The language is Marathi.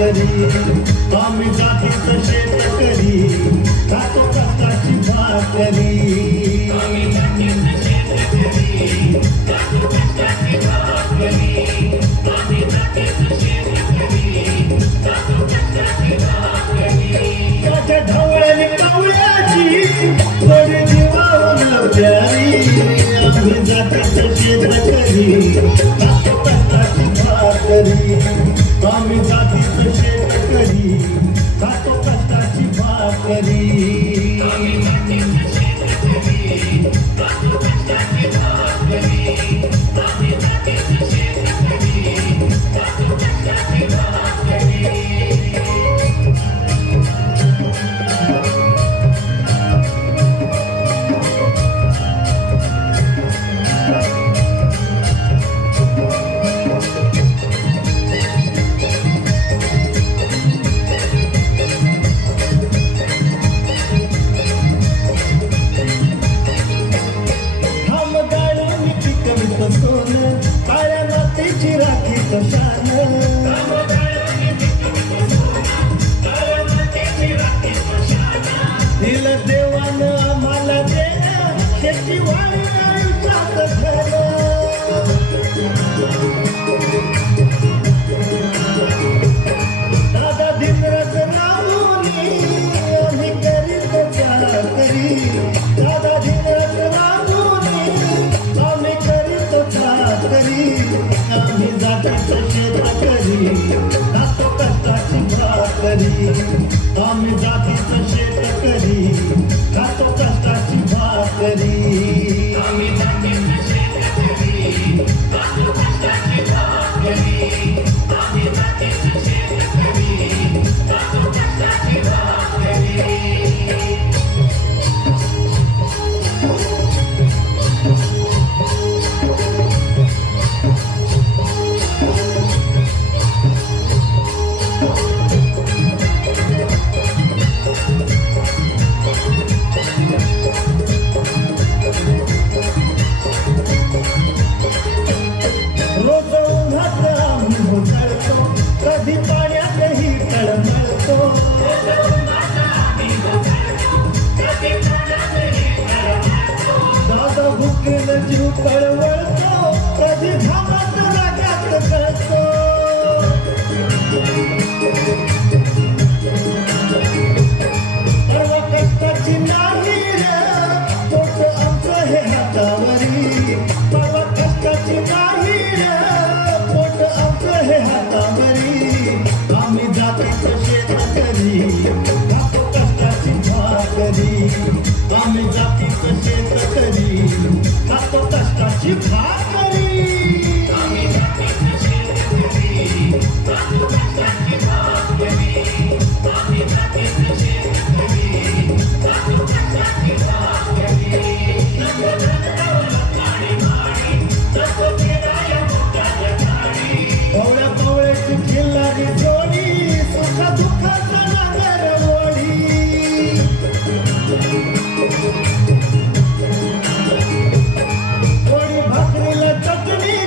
भाकरी जातो कष्टाची भाकरी. आम्ही जातीचं शेतकरी जातो कष्टाची भाकरी. त्याच्या ढवळ्याने कावळ्याची थोडी जीवावर नव्हत्यारी आम्ही जातीचं तसे खातो Happy, happy. So far, সামনে যা चटनी